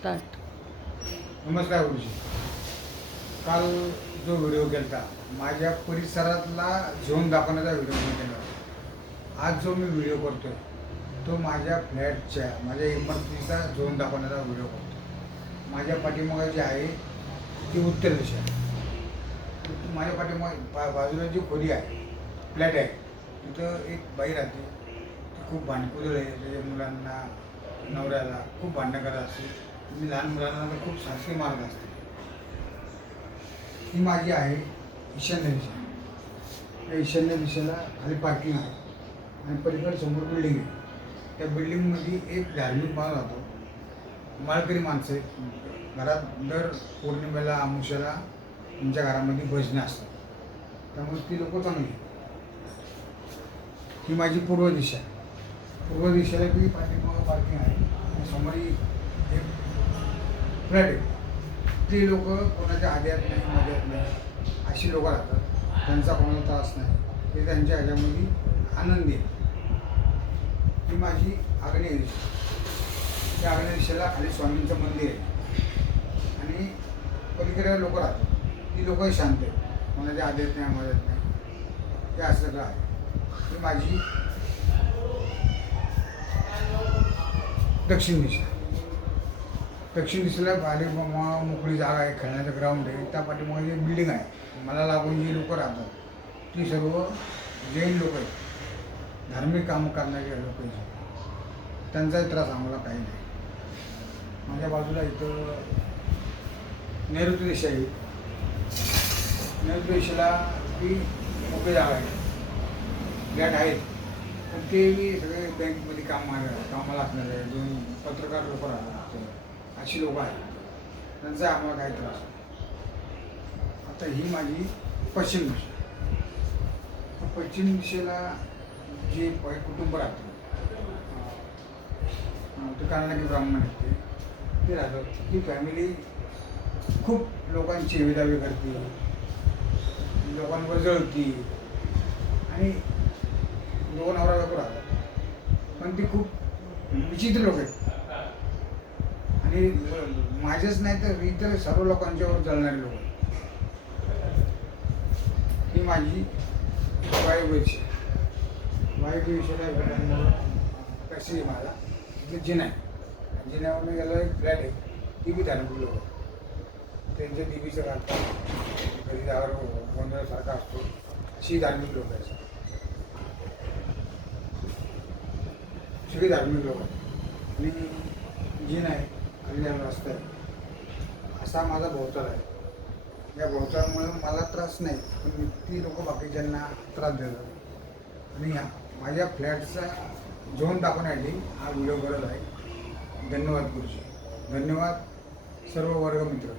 Start नमस्कार गुरुजी. काल जो व्हिडिओ केला माझ्या परिसरातला झोन दाखवण्याचा व्हिडिओ मी केला होता. आज जो मी व्हिडिओ करतोय तो माझ्या फ्लॅटच्या माझ्या इमारतीचा झोन दाखवण्याचा व्हिडिओ करतो माझ्या पाठीमागे जे आहे ती उत्तर दिशा आहे. तर माझ्या पाठीमागे बा बाजूला जी खोली आहे फ्लॅट आहे तिथं एक बाई राहते. ती खूप भांडकुदळ आहे त्याच्या मुलांना नवऱ्याला खूप भांडणं करत असते. मी लहान मुलांना खूप सारखे मार्ग असते ही माझी आहे ईशान्य दिशा. त्या ईशान्य दिशेला खाली पार्किंग आहे. आणि पलीकडे समोर बिल्डिंग आहे. त्या बिल्डिंगमध्ये एक धार्मिक भाग राहतो. माळकरी माणसं आहेत. घरात दर पौर्णिमेला अमुष्याला तुमच्या घरामध्ये भजनं असतात त्यामुळे ती लोक चांगली ही माझी पूर्व दिशा. आहे पूर्व दिशेला बी पाठीमागं पार्किंग आहे. आणि समोर एक फ्लॅट आहे ती लोक कोणाच्या आद्यात नाही मध्यात नाही अशी लोक राहतात. त्यांचा कोणाला त्रास नाही. ते त्यांच्या ह्याच्यामध्ये आनंदी ही माझी आग्नेय दिशा. त्या आग्नेय दिशेला खाली स्वामींचं मंदिर आहे. आणि पलीकडे लोक राहतात. ती लोकही शांत आहेत. कोणाच्या आद्यात नाही मध्यात नाही. ते असं सगळं आहे. ही माझी दक्षिण दिशा दक्षिण दिशेला भारी मोकळी जागा आहे खेळण्याचं ग्राउंड आहे. त्या पाठीमागे एक बिल्डिंग आहे मला लागून जी लोकं राहतात ती सर्व जैन लोक आहेत. धार्मिक कामं करणारे लोक आहेत. त्यांचाही त्रास आम्हाला काही नाही. माझ्या बाजूला इथं नैऋत्य दिशा आहे नैऋत्य दिशेला ती मोकळी जागा आहे. फ्लॅट आहेत. पण ते मी सगळे बँकमध्ये काम कामाला असणारे दोन पत्रकार लोक राहतात. अशी लोक आहेत. त्यांचा आम्हाला काही त्रास नाही. आता ही माझी पश्चिम दिशा. पश्चिम दिशेला जे कुटुंब राहतं अं, ते कानाकी ब्राह्मण आहेत ते. ते राहतात. ती फॅमिली खूप लोकांची हेवेदावे करते. लोकांवर जळती. आणि दोन नवरा लोक राहतात. पण ती खूप विचित्र लोक आहेत. आणि माझेच नाही तर इतर सर्व लोकांच्यावर जळणारे लोक ही माझी वायुवेश वायुवेशाला भेटायला कशी आहे मला इथलं जिना आहे. जिन्यावर मी गेलो एक फ्लॅट आहे. ती बी धार्मिक लोक त्यांच्या देवीचं काढतात घरी जावर गोंधळासारखा असतो. अशी धार्मिक लोक आहेत. सगळी धार्मिक लोक आहेत. आणि जिन आहे. कल्याण रस्ता आहे असा माझा भोवताल आहे. या भोवताळमुळे मला त्रास नाही पण ती लोक बाकीच्यांना त्रास देतात आणि ह्या माझ्या फ्लॅटचा झोन दाखवण्यासाठी हा व्हिडिओ करत आहे. धन्यवाद गुरुजी धन्यवाद सर्व वर्ग मित्र